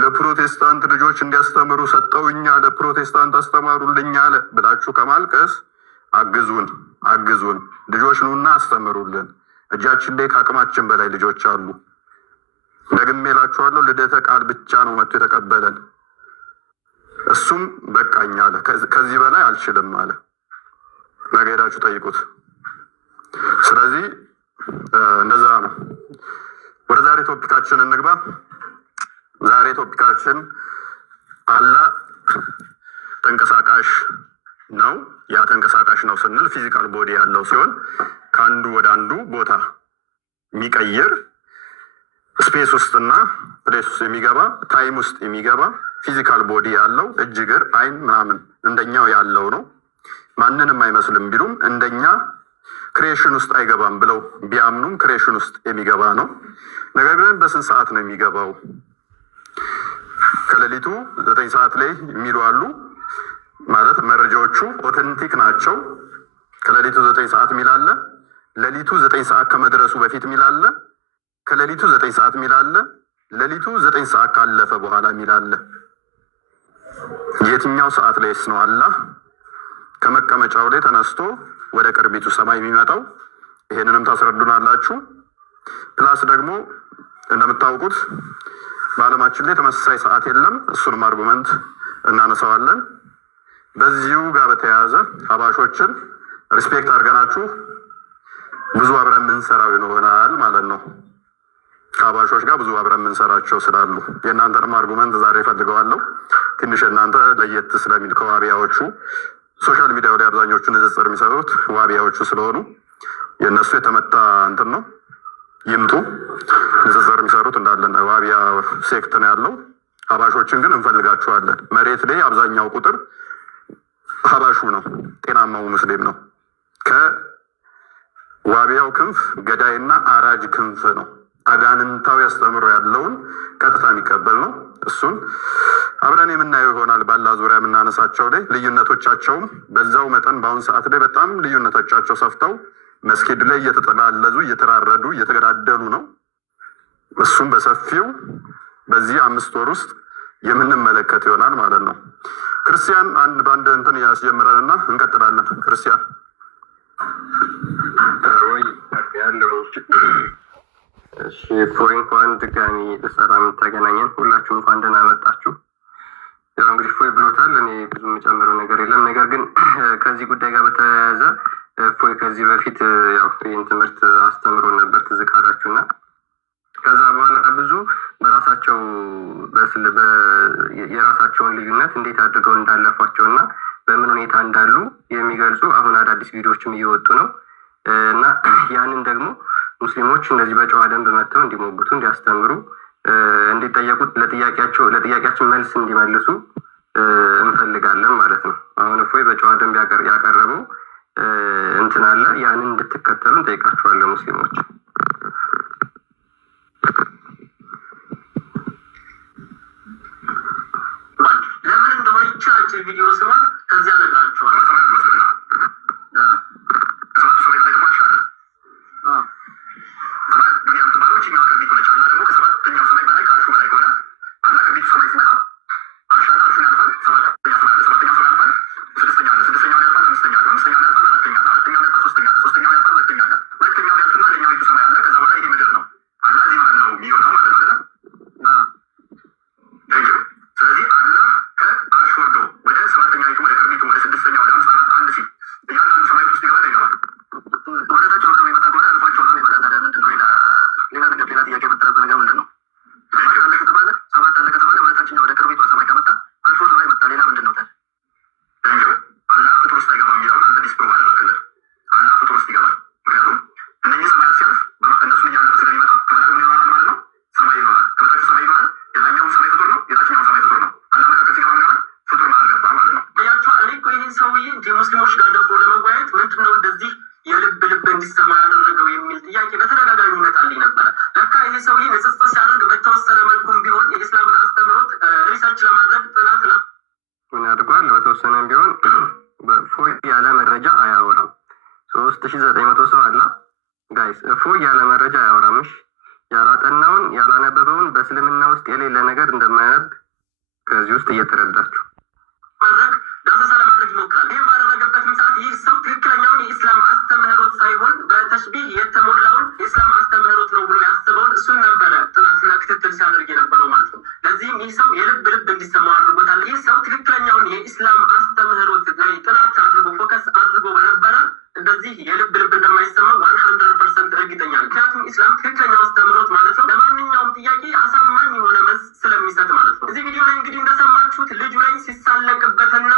ለፕሮቴስታንት ልጆች እንዲያስተምሩ ሰጠውኛ ለፕሮቴስታንት አስተማሩልኝ አለ ብላችሁ ከማልቀስ አግዙን ልጆች ኑና አስተምሩልን። እጃችን ላይ ከአቅማችን በላይ ልጆች አሉ። ደግሜ እላችኋለሁ ልደተ ቃል ብቻ ነው መጥቶ የተቀበለን። እሱም በቃኝ አለ። ከዚህ በላይ አልችልም አለ። ነገ ሄዳችሁ ጠይቁት። ስለዚህ እንደዛ ነው። ወደ ዛሬ ቶፒካችን እንግባ። ዛሬ ቶፒካችን አላህ ተንቀሳቃሽ ነው። ያ ተንቀሳቃሽ ነው ስንል ፊዚካል ቦዲ ያለው ሲሆን ከአንዱ ወደ አንዱ ቦታ የሚቀይር ስፔስ ውስጥና ፕሌስ ውስጥ የሚገባ ታይም ውስጥ የሚገባ ፊዚካል ቦዲ ያለው እጅ፣ እግር፣ አይን ምናምን እንደኛው ያለው ነው። ማንንም አይመስልም ቢሉም እንደኛ ክሬሽን ውስጥ አይገባም ብለው ቢያምኑም ክሬሽን ውስጥ የሚገባ ነው። ነገር ግን በስንት ሰዓት ነው የሚገባው? ከሌሊቱ 9 ሰዓት ላይ የሚሉ አሉ። ማለት መረጃዎቹ ኦተንቲክ ናቸው። ከሌሊቱ 9 ሰዓት የሚላለ፣ ሌሊቱ 9 ሰዓት ከመድረሱ በፊት የሚላለ፣ ከሌሊቱ 9 ሰዓት የሚላለ፣ ሌሊቱ 9 ሰዓት ካለፈ በኋላ የሚላለ። የትኛው ሰዓት ላይስ ነው አላህ ከመቀመጫው ላይ ተነስቶ ወደ ቅርቢቱ ሰማይ የሚመጣው? ይሄንንም ታስረዱናላችሁ። ፕላስ ደግሞ እንደምታውቁት በዓለማችን ላይ ተመሳሳይ ሰዓት የለም። እሱንም አርጉመንት እናነሳዋለን። በዚሁ ጋር በተያያዘ ሀባሾችን ሪስፔክት አድርገናችሁ ብዙ አብረን የምንሰራው ይሆናል ማለት ነው። ከሀባሾች ጋር ብዙ አብረን የምንሰራቸው ስላሉ የእናንተንም አርጉመንት ዛሬ እፈልገዋለሁ። ትንሽ እናንተ ለየት ስለሚል ከዋቢያዎቹ ሶሻል ሚዲያው ላይ አብዛኞቹ ንጽጽር የሚሰሩት ዋቢያዎቹ ስለሆኑ የእነሱ የተመታ እንትን ነው። ይምጡ። ንጽጽር የሚሰሩት እንዳለ ዋቢያ ሴክት ነው ያለው። ሀባሾችን ግን እንፈልጋችኋለን። መሬት ላይ አብዛኛው ቁጥር ሀባሹ ነው፣ ጤናማው ሙስሊም ነው። ከዋቢያው ክንፍ ገዳይና አራጅ ክንፍ ነው። አጋንንታዊ አስተምሮ ያለውን ቀጥታ የሚቀበል ነው። እሱን አብረን የምናየው ይሆናል። ባላ ዙሪያ የምናነሳቸው ላይ ልዩነቶቻቸውም በዛው መጠን በአሁን ሰዓት ላይ በጣም ልዩነቶቻቸው ሰፍተው መስጊድ ላይ እየተጠላለዙ እየተራረዱ እየተገዳደሉ ነው። እሱም በሰፊው በዚህ 5 ወር ውስጥ የምንመለከት ይሆናል ማለት ነው። ክርስቲያን አንድ በአንድ እንትን ያስጀምረንና እንቀጥላለን። ክርስቲያን ወይ ያለው እሺ፣ እንኳን ድጋሚ በሰላም ተገናኘን። ሁላችሁም እንኳን ደህና መጣችሁ። ያው እንግዲህ ፎይ ብሎታል። እኔ ብዙ የምጨምረው ነገር የለም። ነገር ግን ከዚህ ጉዳይ ጋር በተያያዘ ፎይ ከዚህ በፊት ያው ይህን ትምህርት አስተምሮ ነበር ትዝ ካላችሁና ከዛ በኋላ ብዙ በራሳቸው የራሳቸውን ልዩነት እንዴት አድርገው እንዳለፏቸውና በምን ሁኔታ እንዳሉ የሚገልጹ አሁን አዳዲስ ቪዲዮዎችም እየወጡ ነው እና ያንን ደግሞ ሙስሊሞች እንደዚህ በጨዋ ደንብ መጥተው እንዲሞግቱ፣ እንዲያስተምሩ፣ እንዲጠየቁት ለጥያቄያችን መልስ እንዲመልሱ እንፈልጋለን ማለት ነው። አሁን እፎይ በጨዋ ደንብ ያቀረበው እንትን አለ። ያንን እንድትከተሉ እንጠይቃችኋለን ሙስሊሞች። ለምን እንደሆነች አጭር ቪዲዮ ስማ፣ ከዚያ ነግራችኋል። ሙስሊሞች ጋር ደፍሮ ለመወያየት ምንድነው እንደዚህ የልብ እንዲሰማ ያደረገው የሚል ጥያቄ በተደጋጋሚ ይመጣልኝ ነበረ። ለካ ይሄ ሰውዬ ንጽጽር ሲያደርግ በተወሰነ መልኩም ቢሆን የኢስላምን አስተምህሮት ሪሰርች ለማድረግ ጥናት ያድርጓል። በተወሰነም ቢሆን ፎይ ያለ መረጃ አያወራም። 3900 ሰው አላ ጋይስ፣ ፎይ ያለ መረጃ አያወራም። ያላጠናውን ያላነበበውን በእስልምና ውስጥ የሌለ ነገር እንደማያነብ ከዚህ ውስጥ እየተረዳችሁ ማድረግ ዳሰሳ ለማድረግ ይሞክራል። ይህም ባደረገበትም ሰዓት ይህ ሰው ትክክለኛውን የኢስላም አስተምህሮት ሳይሆን በተሽቢህ የተሞላውን የኢስላም አስተምህሮት ነው ብሎ ያስበውን እሱን ነበረ ጥናትና ክትትል ሲያደርግ የነበረው ማለት ነው። ለዚህም ይህ ሰው የልብ ልብ እንዲሰማው አድርጎታል። ይህ ሰው ትክክለኛውን የኢስላም አስተምህሮት ላይ ጥናት አድርጎ ፎከስ አድርጎ በነበረ እንደዚህ የልብ ልብ እንደማይሰማው 100% እርግጠኛ ነው። ምክንያቱም ኢስላም ትክክለኛው አስተምህሮት ማለት ነው ለማንኛውም ጥያቄ አሳማኝ የሆነ መልስ ስለሚሰጥ ማለት ነው። እዚህ ቪዲዮ ላይ እንግዲህ እንደሰማችሁት ልጁ ላይ ሲሳለቅበትና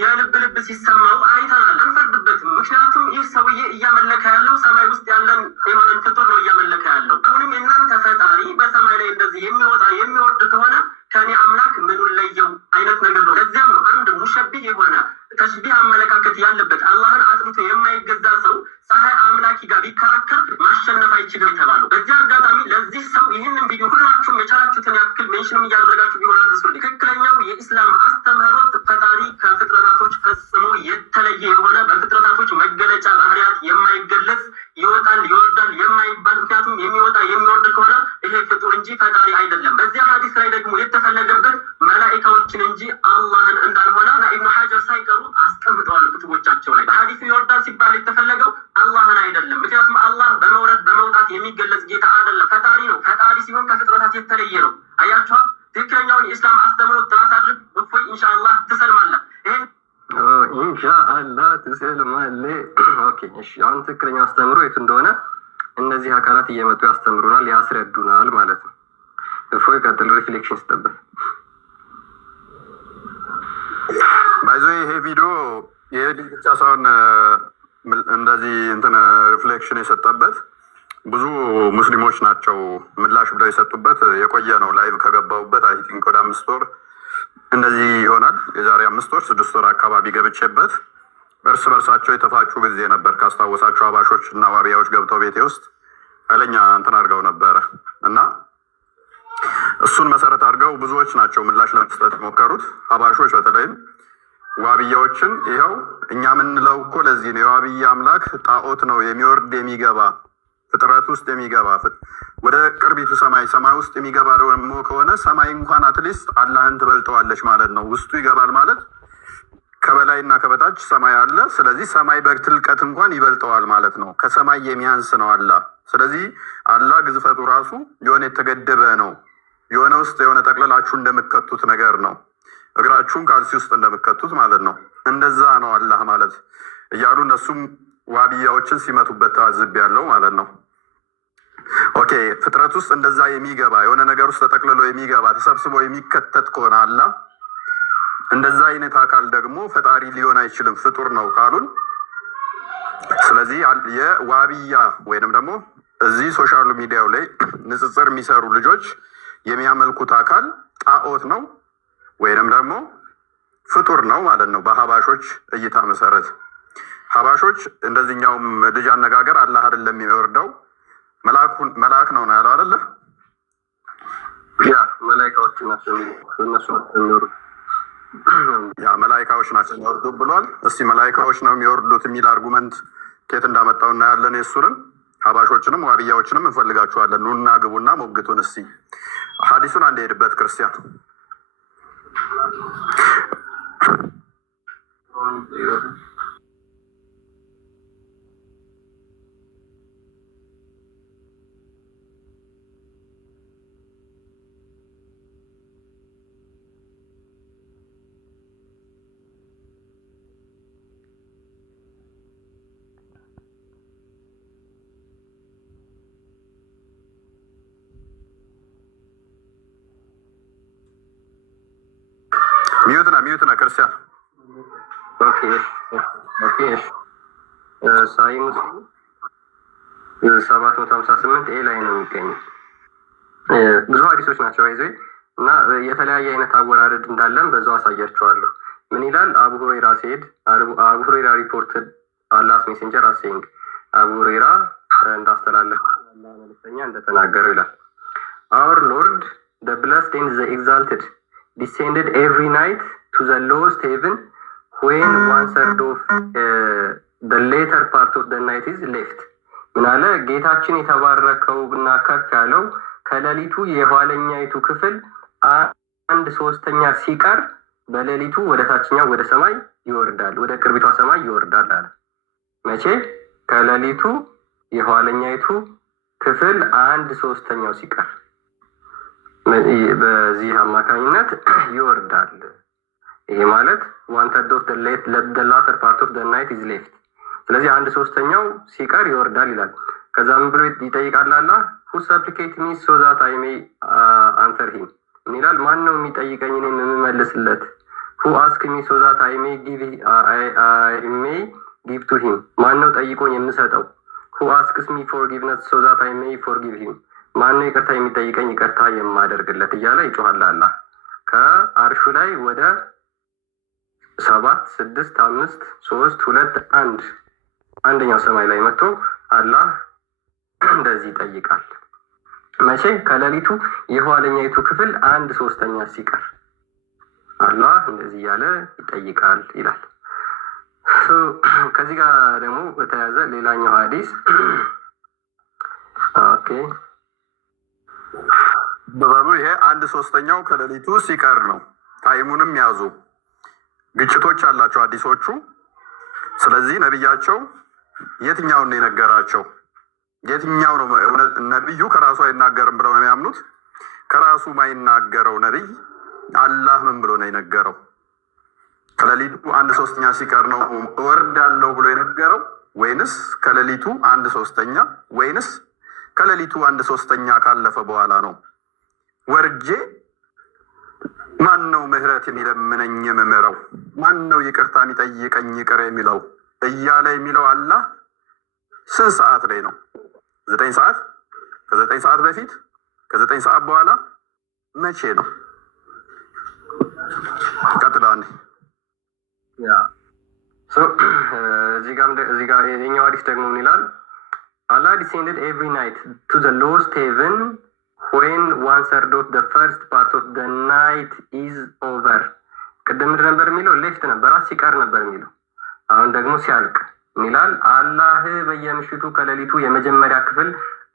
የልብ ልብ ሲሰማው አይተናል። አንፈርድበትም። ምክንያቱም ይህ ሰውዬ እያመለከ ያለው ሰማይ ውስጥ ያለን የሆነን ፍጡር ነው እያመለከ ያለው። አሁንም የእናንተ ፈጣሪ በሰማይ ላይ እንደዚህ የሚወጣ የሚወርድ ከሆነ ከኔ አምላክ ምኑን ለየው አይነት ነገር ነው። ለዚያም ነው አንድ ሙሸቢህ የሆነ ተሽቢህ አመለካከት ያለበት አላህን አጥብቶ የማይገዛ ሰው ፀሐይ አምላኪ ጋር ቢከራከር ማሸነፍ አይችልም የተባለው። በዚህ አጋጣሚ ለዚህ ሰው ይህንን ቪዲዮ ሁላችሁም የቻላችሁትን ያክል ሜንሽንም እያደረጋችሁ ቢሆን አድርሱልኝ። ትክክለኛው የኢስላም አስተምህሮት ፈጣሪ ከፍጥረታቶች ፈጽሞ የተለየ የሆነ በፍጥረታቶች መገለጫ ባህሪያት የማይገለጽ ይወጣል ይወርዳል የማይባል ምክንያቱም የሚወጣ የሚወርድ ከሆነ ይሄ ፍጡር እንጂ ፈጣሪ አይደለም። በዚያ ሀዲስ ላይ ደግሞ የተፈለገበት መላኢካዎችን እንጂ አላህን እንዳልሆነ ኢብኑ ሐጀር ሳይቀሩ አስቀምጠዋል ኩቱቦቻቸው ላይ። በሀዲሱ ይወርዳል ሲባል የተፈለገው አላህን አይደለም። ምክንያቱም አላህ በመውረድ በመውጣት የሚገለጽ ጌታ አይደለም፣ ፈጣሪ ነው። ፈጣሪ ሲሆን ከፍጥረታት የተለየ ነው። አያችኋል። ትክክለኛውን የኢስላም አስተምህሮት ጥናት አድርግ። እፎይ ኢንሻአላህ ትሰልማለህ። ይሄን ኢንሻአላህ ትሰልማለህ። ኦኬ እሺ። አሁን ትክክለኛው አስተምህሮ የቱ እንደሆነ እነዚህ አካላት እየመጡ ያስተምሩናል፣ ያስረዱናል ማለት ነው። እፎይ ቀጥል። ሪፍሌክሽን ስጠበት ባይዞ ይሄ ቪዲዮ ይሄ ብቻ ሳይሆን እንደዚህ እንትን ሪፍሌክሽን የሰጠበት ብዙ ሙስሊሞች ናቸው ምላሽ ብለው የሰጡበት የቆየ ነው። ላይቭ ከገባሁበት አይ ቲንክ ወደ 5 ወር እንደዚህ ይሆናል። የዛሬ 5 ወር 6 ወር አካባቢ ገብቼበት እርስ በርሳቸው የተፋጩ ጊዜ ነበር። ካስታወሳቸው አባሾች እና ዋቢያዎች ገብተው ቤቴ ውስጥ ኃይለኛ እንትን አድርገው ነበረ እና እሱን መሰረት አድርገው ብዙዎች ናቸው ምላሽ ለመስጠት የሞከሩት። አባሾች በተለይም ዋብያዎችን ይኸው እኛ የምንለው እኮ ለዚህ ነው። የዋብያ አምላክ ጣዖት ነው፣ የሚወርድ የሚገባ ፍጥረት ውስጥ የሚገባ ወደ ቅርቢቱ ሰማይ ውስጥ የሚገባ ደግሞ ከሆነ ሰማይ እንኳን አትሊስት አላህን ትበልጠዋለች ማለት ነው። ውስጡ ይገባል ማለት ከበላይና ከበታች ሰማይ አለ። ስለዚህ ሰማይ በትልቀት እንኳን ይበልጠዋል ማለት ነው። ከሰማይ የሚያንስ ነው አላህ። ስለዚህ አላህ ግዝፈቱ ራሱ የሆነ የተገደበ ነው። የሆነ ውስጥ የሆነ ጠቅልላችሁ እንደምትከቱት ነገር ነው። እግራችሁን ካልሲ ውስጥ እንደምትከቱት ማለት ነው። እንደዛ ነው አላህ ማለት እያሉ እነሱም ዋብያዎችን ሲመቱበት ታዝብ ያለው ማለት ነው። ኦኬ ፍጥረት ውስጥ እንደዛ የሚገባ የሆነ ነገር ውስጥ ተጠቅልሎ የሚገባ ተሰብስቦ የሚከተት ከሆነ አላህ እንደዛ አይነት አካል ደግሞ ፈጣሪ ሊሆን አይችልም፣ ፍጡር ነው ካሉን፣ ስለዚህ የዋብያ ወይንም ደግሞ እዚህ ሶሻል ሚዲያው ላይ ንጽጽር የሚሰሩ ልጆች የሚያመልኩት አካል ጣዖት ነው ወይንም ደግሞ ፍጡር ነው ማለት ነው። በሀባሾች እይታ መሰረት ሀባሾች እንደዚህኛውም ልጅ አነጋገር አላህ አይደለም የሚወርደው መልአክ ነው ያለው አይደለ? ያ መላኢካዎች ናቸው እነሱ የሚወርዱ ያ መላኢካዎች ናቸው የሚወርዱ ብሏል። እስቲ መላኢካዎች ነው የሚወርዱት የሚል አርጉመንት ከየት እንዳመጣው እናያለን። የሱንም ሀባሾችንም ዋብያዎችንም እንፈልጋችኋለን። ኑና ግቡና ሞግቱን። እስቲ ሀዲሱን አንድ ሄድበት ክርስቲያን ሚዩትና ክርስቲያን ሳይ ሙስሊም 758 ኤ ላይ ነው የሚገኘው። ብዙ ሀዲሶች ናቸው ይዘ እና የተለያየ አይነት አወራረድ እንዳለን በዛው አሳያቸዋለሁ። ምን ይላል? አቡ ሁረይራ ሲሄድ አቡ ሁረይራ ሪፖርትድ አላህስ ሜሴንጀር አሴይንግ አቡ ሁረይራ እንዳስተላለፈ አላህ መልእክተኛ እንደተናገረው ይላል አወር ሎርድ the blessed and the exalted descended every night to the lowest heaven when 1/3 of the later part of the night is left. ምን አለ? ጌታችን የተባረከውና ከፍ ያለው ከሌሊቱ የኋለኛይቱ ክፍል 1/3 ሲቀር በሌሊቱ ወደ ታችኛው ወደ ሰማይ ይወርዳል፣ ወደ ቅርቢቷ ሰማይ ይወርዳል አለ። መቼ? ከሌሊቱ የኋለኛይቱ ክፍል 1/3 ሲቀር በዚህ አማካኝነት ይወርዳል። ይሄ ማለት 1/3 of the latter part of the night is left። ስለዚህ 1/3 ሲቀር ይወርዳል ይላል። ከዛ ምን ብሎ ይጠይቃል? አላህ who supplicate me so that I may answer him ይላል። ማን ነው የሚጠይቀኝ እኔ የምመልስለት? who ask me so that I may give to him ማን ነው ጠይቆኝ የምሰጠው? who asks me forgiveness so that I may forgive him ማን ነው ይቅርታ የሚጠይቀኝ ይቅርታ የማደርግለት እያለ ይጮሃል አላህ። ከአርሹ ላይ ወደ 7 6 5 3 2 1 አንደኛው ሰማይ ላይ መጥቶ አላህ እንደዚህ ይጠይቃል። መቼ? ከሌሊቱ የኋለኛይቱ ክፍል 1/3 ሲቀር አላህ እንደዚህ እያለ ይጠይቃል ይላል። ከዚህ ጋር ደግሞ በተያያዘ ሌላኛው ሐዲስ ኦኬ በባሉ ይሄ 1/3 ከሌሊቱ ሲቀር ነው። ታይሙንም ያዙ። ግጭቶች አላቸው አዲሶቹ። ስለዚህ ነብያቸው የትኛውን ነው የነገራቸው? የትኛው ነው ነብዩ ከራሱ አይናገርም ብለው ነው የሚያምኑት? ከራሱ ማይናገረው ነብይ አላህ ምን ብሎ ነው የነገረው? ከሌሊቱ 1/3 ሲቀር ነው እወርዳለሁ ብሎ የነገረው ወይንስ ከሌሊቱ 1/3 ወይንስ ከሌሊቱ 1/3 ካለፈ በኋላ ነው ወርጄ ማን ነው ምህረት የሚለምነኝ የምምረው? ማን ነው ይቅርታ የሚጠይቀኝ ይቅር የሚለው እያለ የሚለው አላህ ስንት ሰዓት ላይ ነው? 9 ሰዓት? ከ9 ሰዓት በፊት? ከ9 ሰዓት በኋላ? መቼ ነው? ቀጥላን ያ እዚህ ጋር የኛው ሐዲስ ደግሞ ምን ይላል? Allah descended every night to the lowest heaven when 1/3 of the first part of the night is over። ቅድም ነበር የሚለው ሌፍት ነበር፣ ሲቀር ነበር የሚለው። አሁን ደግሞ ሲያልቅ ይላል አላህ በየምሽቱ ከሌሊቱ የመጀመሪያ ክፍል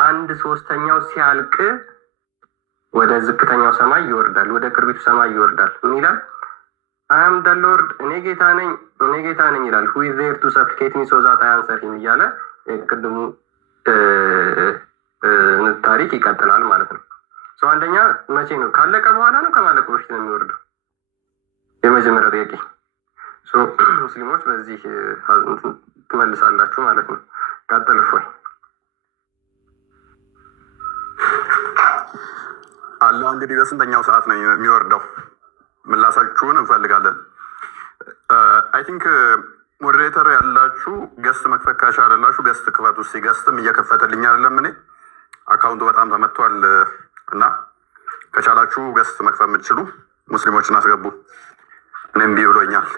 1/3 ሲያልቅ ወደ ዝቅተኛው ሰማይ ይወርዳል፣ ወደ ቅርቢቱ ሰማይ ይወርዳል። ይላል I am the Lord እኔ ጌታ ነኝ ይላል። who is there to supplicate me so that I answer him እያለ ቅድሙ ታሪክ ይቀጥላል ማለት ነው። አንደኛ መቼ ነው? ካለቀ በኋላ ነው ከማለቁ በፊት ነው የሚወርደው? የመጀመሪያው ጥያቄ። ሙስሊሞች በዚህ ትመልሳላችሁ ማለት ነው። ቀጥል እፎይ። አላህ እንግዲህ በስንተኛው ሰዓት ነው የሚወርደው? ምላሳችሁን እንፈልጋለን። አይ ቲንክ ሞዴሬተር ያላችሁ ገስት መክፈት ካቻላችሁ ገስት ክፈቱ። እስኪ ገስትም እየከፈተልኝ አይደለም። እኔ አካውንቱ በጣም ተመቷል እና ከቻላችሁ ገስት መክፈት የምትችሉ ሙስሊሞችን አስገቡ። እኔም እምቢ ብሎኛል።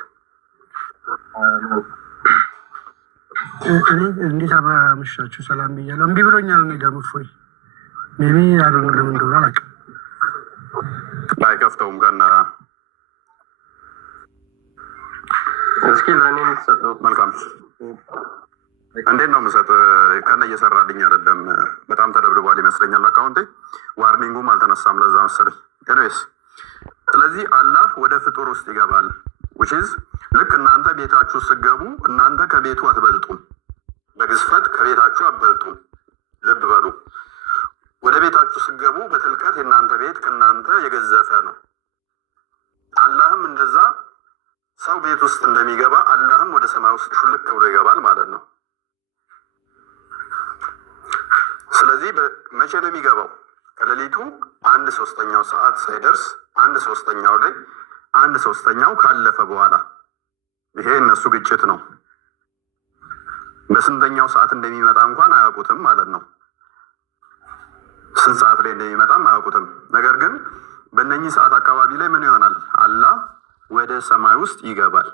እንዴት አመሻችሁ? ሰላም ብያለሁ። እምቢ ብሎኛል። እኔ ደግሞ እፎይ ሜቢ አሉን ለምን እንደሆነ አላውቅም። አይከፍተውም ገና። እስኪ ለእኔ የምትሰጠው መልካም። እንዴት ነው የምሰጥ? ከነ እየሰራልኝ አይደለም። በጣም ተደብድቧል ይመስለኛል አካውንቴ። ዋርኒንጉም አልተነሳም፣ ለዛ መሰለኝ። ኤኒዌይስ ስለዚህ አላህ ወደ ፍጡር ውስጥ ይገባል። which is ልክ እናንተ ቤታችሁ ስትገቡ እናንተ ከቤቱ አትበልጡም፣ በግዝፈት ከቤታችሁ አትበልጡም። ልብ በሉ። ወደ ቤታችሁ ስትገቡ በጥልቀት የእናንተ ቤት ከእናንተ የገዘፈ ነው። አላህም እንደዛ ሰው ቤት ውስጥ እንደሚገባ አላህም ወደ ሰማይ ውስጥ ሹልክ ብሎ ይገባል ማለት ነው። ስለዚህ መቼ ነው የሚገባው? ከሌሊቱ 1/3 ሰዓት ሳይደርስ 1/3 ላይ 1/3 ካለፈ በኋላ። ይሄ እነሱ ግጭት ነው። በስንተኛው ሰዓት እንደሚመጣ እንኳን አያውቁትም ማለት ነው። ስንት ሰዓት ላይ እንደሚመጣም አያውቁትም። ነገር ግን በእነኚህ ሰዓት አካባቢ ላይ ምን ይሆናል? አላህ ወደ ሰማይ ውስጥ ይገባል።